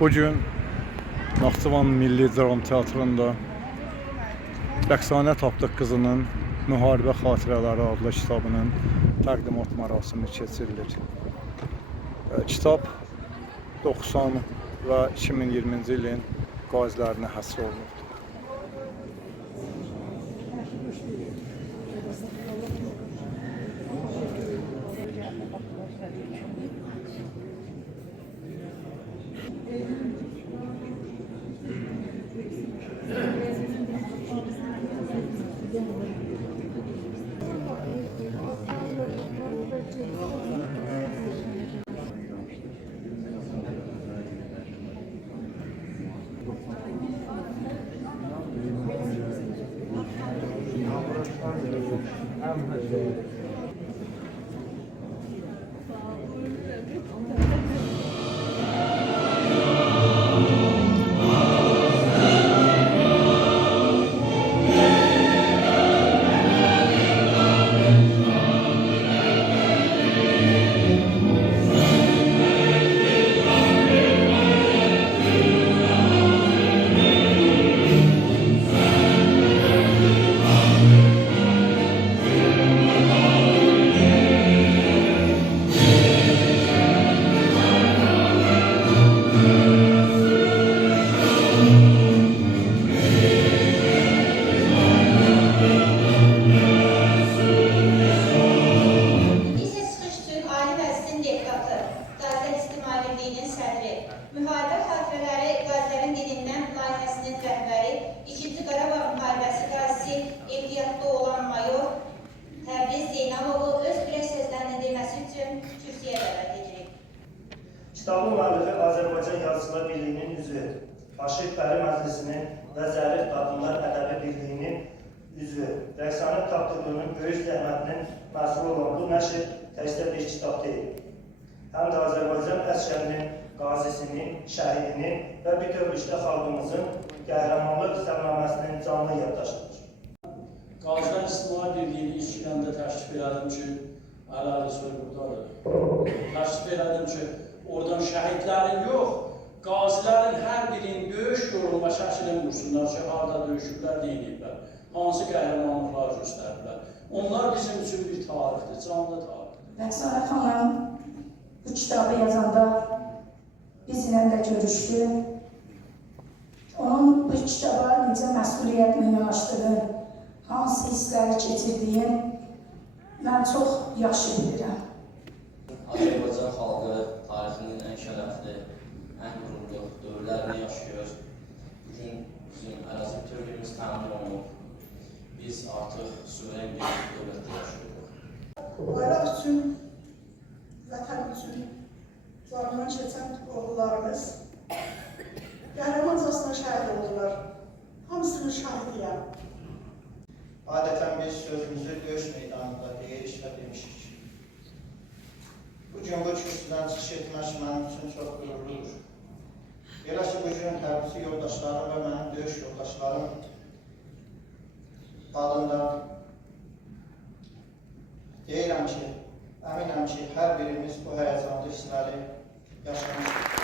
Bugün Naxçıvan Milli Dram Teatrında Rəqsanə Tapdıq qızının Müharibə Xatirələri adlı kitabının təqdimat mərasimi keçirilir. Kitab 90 və 2020-ci ilin qazilərinə həsr olunubdur. Müharibə xatirələri qazilərin dilindən layihəsinin rəhbəri, 2-ci Qarabağ müharibəsi qazisi ehtiyatda olan mayor Təbriz Zeynalovu öz bir sözlərini deməsi üçün kürsüyə dəvət edirik. Kitabın müəllifi Azərbaycan Yazıçılar Birliyinin üzvü, Aşıq Bəri Məclisinin və Zərif Qadınlar Ədəbi Birliyinin üzvü, Rəqsanə Tapdığının böyük zəhmətinin məhsulu olan bu nəşr təkcə bir kitab deyil. Həm də Azərbaycan əsgərinin, qazisinin, şəhidinin və bütövlükdə xalqımızın qəhrəmanlıq səmnaməsinin canlı yaddaşıdır. Qazilər İctimai Birliyini ilk gündə təşkil elədim ki, Əli Soy buradadır. Təşkil elədim ki, oradan şəhidlərin yox, qazilərin hər birinin döyüş yorulma şəklini vursunlar ki, harada döyüşürlər, deyilirlər, hansı qəhrəmanlıqlar göstərirlər. Onlar bizim üçün bir tarixdir, canlı tarixdir. Rəqsanə xanım bu kitabı yazanda bizimlə də görüşdü. Onun bu kitaba necə məsuliyyətlə yanaşdığı, hansı hissləri keçirdiyi mən çox yaxşı bilirəm. Azərbaycan xalqı tarixinin ən şərəfli, ən qürurlu dövrlərini yaşayır. Bugün bizim ərazi bütövlüyümüz təmin olunub. Biz artıq suveren bir dövlətdə yaşayırıq. Bayraq üçün, vətən üçün canından keçən oğullarımız qəhrəmancasına şəhid oldular. Hamısının şahidiyəm. Adətən biz sözümüzü döyüş meydanında deyirik və demişik. Bugün bu kürsüdən çıxış etmək mənim üçün çox qürurludur. Belə ki, bugün hərbiçi yoldaşlarım və mənim döyüş yoldaşlarım adında deyirəm ki, əminəm ki, hər birimiz bu həyəcanlı hissləri yaşamışdır.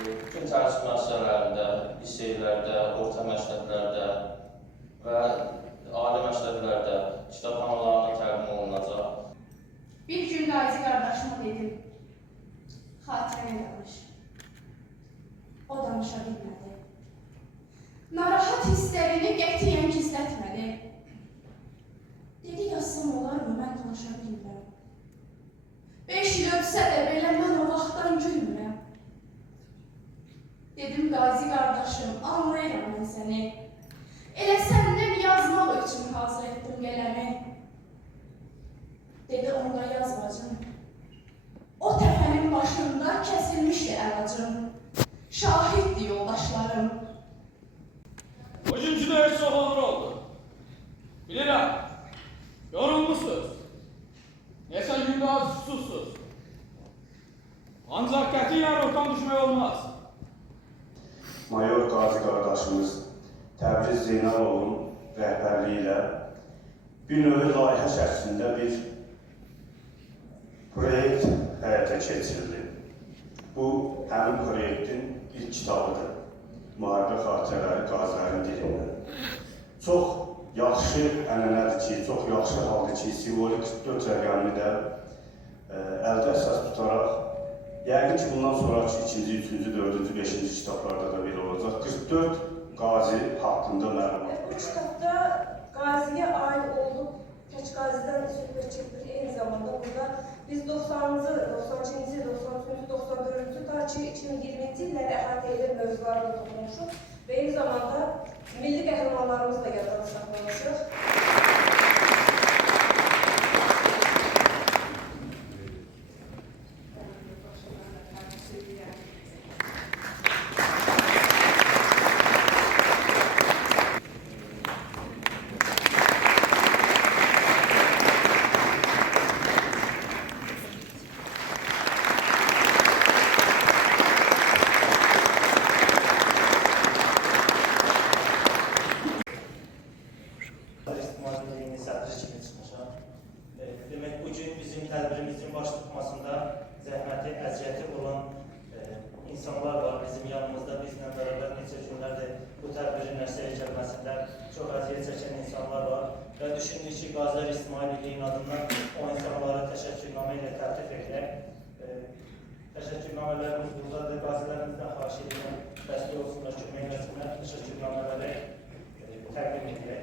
Bütün tarix müəssisələrində, liseylərdə, orta məktəblərdə və ali məktəblərdə kitabxanalarına təqdim olunacaq. Bir gün qazi qardaşıma dedim, xatirəni danış. O danışa bilmədi. Narahat hisslərini qətiyyən gizlətmədi. Dedi, yazsam olarmı, mən danışa bilmirəm. 5 il ötsə də belə mən o vaxtdan gülmürəm. Dedim, qazi qardaşım, anlayıram mən səni. Elə səndən yazmaq üçün hazır etdim qələmi. Dedi, onda yaz bacım. O təpənin başında kəsilmişdi əlacım. Şahiddi yoldaşlarım. Bugün cinayət çox ağır oldu. Bilirəm, yorulmuşsunuz. Neçə gündə az susuzsuz. Ancaq qətiyyən ortadan düşmək olmaz. Mayor Qazi qardaşımız Təbriz Zeynalovun rəhbərliyi ilə bir növü layihə şəklində bir Proyekt həyata keçirildi. Bu, həmin proyektin ilk kitabıdır. Müharibə xatirələri qazilərin dilindən. Çox yaxşı ənənədir ki, çox yaxşı haldır ki, simvolik 44 rəqəmini də əldə əsas tutaraq, yəqin ki, bundan sonraki 2-ci, 3-cü, 4-cü, 5-ci kitablarda da belə olacaq. 44 qazi haqqında məlumat. Bu kitabda qaziyə aid olub, tək qazidən söhbət çəkdir. Eyni zamanda burada biz 90-cı, 92-ci, 93-cü, 94-cü, ta ki 2020-ci illəri əhatə edən mövzularla toxunmuşuq və eyni zamanda milli qəhrəmanlarımızla yaddan saxlamışıq. Demək, bugün bizim tədbirimizin baş tutmasında zəhməti, əziyyəti olan insanlar var bizim yanımızda, bizlə bərabər neçə günlərdir bu tədbirin nəşrə gəlməsində çox əziyyət çəkən insanlar var və düşündük ki, Qazilər İctimai Birliyin adından o insanlara təşəkkürnamə ilə təltif edək. Təşəkkürnamələrimiz buradadır, qazilərimizdən xahiş edirəm, dəstək olsunlar, kömək eləsinlər, təşəkkürnamələri təqdim edək.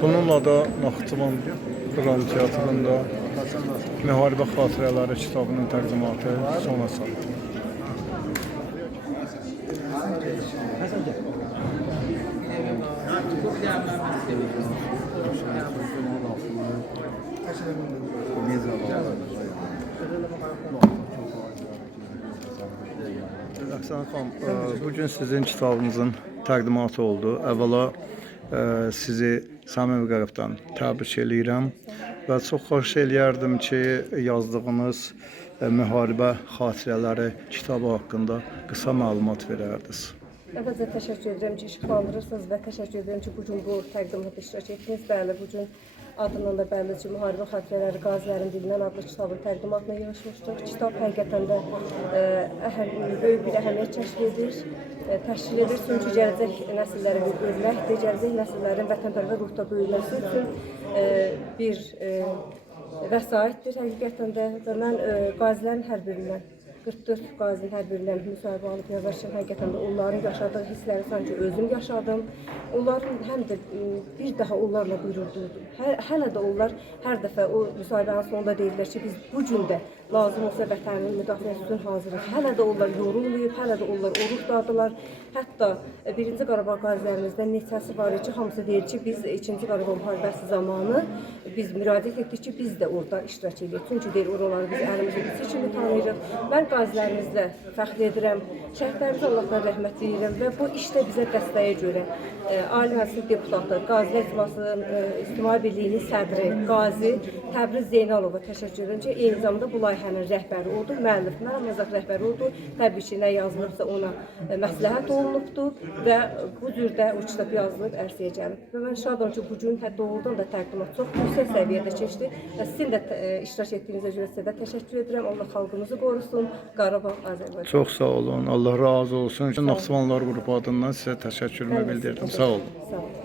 Bununla da Naxçıvan Dram Teatrında Müharibə Xatirələri kitabının tərcümatı sona çatdı. Əfsanə xanım, bugün sizin kitabınızın təqdimatı oldu. Əvvəla sizi səmimi qəlbdən təbrik eləyirəm və çox xoş eləyərdim ki, yazdığınız Müharibə Xatirələri kitabı haqqında qısa məlumat verərdiniz. Əvvəlcə təşəkkür edirəm ki, işıqlandırırsınız və təşəkkür edirəm ki, bugün bu təqdimatda iştirak etdiniz. Bəli, bugün adından da bəllidir ki, Müharibə Xatirələri Qazilərin dilindən adlı kitabın təqdimatına yığışmışdır. Kitab həqiqətən də böyük bir əhəmiyyət təşkil edir. Çünki gələcək nəsillərə bir örnəkdir, gələcək nəsillərin vətənpərvər ruhda böyüməsi üçün bir vəsaitdir həqiqətən də və mən qazilərin hər birindən 44 qazinin hər birindən müsahibə alıb yazarkən həqiqətən də onların yaşadığı hissləri sanki özüm yaşadım. Onların həm də bir daha onlarla qürur duydum. Hələ də onlar hər dəfə o müsahibənin sonunda deyirlər ki, biz bu gün də lazım olsa vətəninin müdafiəsi üçün hazırıq. Hələ də onlar yorulmayıb, hələ də onlar oruçdadılar. Hətta 1-ci Qarabağ qazilərimizdən neçəsi var ki, hamısı deyir ki, biz 2-ci Qarabağ müharibəsi zamanı biz müraciət etdik ki, biz də orada iştirak edirik. Çünki deyir, oraları biz əlimizin içi kimi tanıyırıq. Mən qazilərimizlə fəxr edirəm. Şəhidlərimizə Allahdan rəhmət diləyirəm və bu işdə bizə dəstəyə görə Ali Məclis deputatı, Qazilər İcmasının İctimai Birliyinin sədri, Qazi Təbriz Zeynalova təşəkkür edirəm ki, eyni zamanda bu layihənin rəhbəri oldu, müəllif, məlumat rəhbəri oldu. Təbii ki, nə yazılıbsa ona məsləhət olunubdur və bu cürdə o kitab yazılıb, ərsəyə gəlib. Və mən şadam ki, bu gün doğrudan da təqdimat çox yüksək səviyyədə keçdi və sizin də iştirak etdiyinizə görə sizə də təşəkkür edirəm. Allah xalqımızı qorusun, Qarabağ, Azərbaycan. Çox sağ olun, Allah razı olsun. Naxçıvanlar qrupu adından sizə təşəkkürümü bildirdim. Sağ olun. Sağ olun.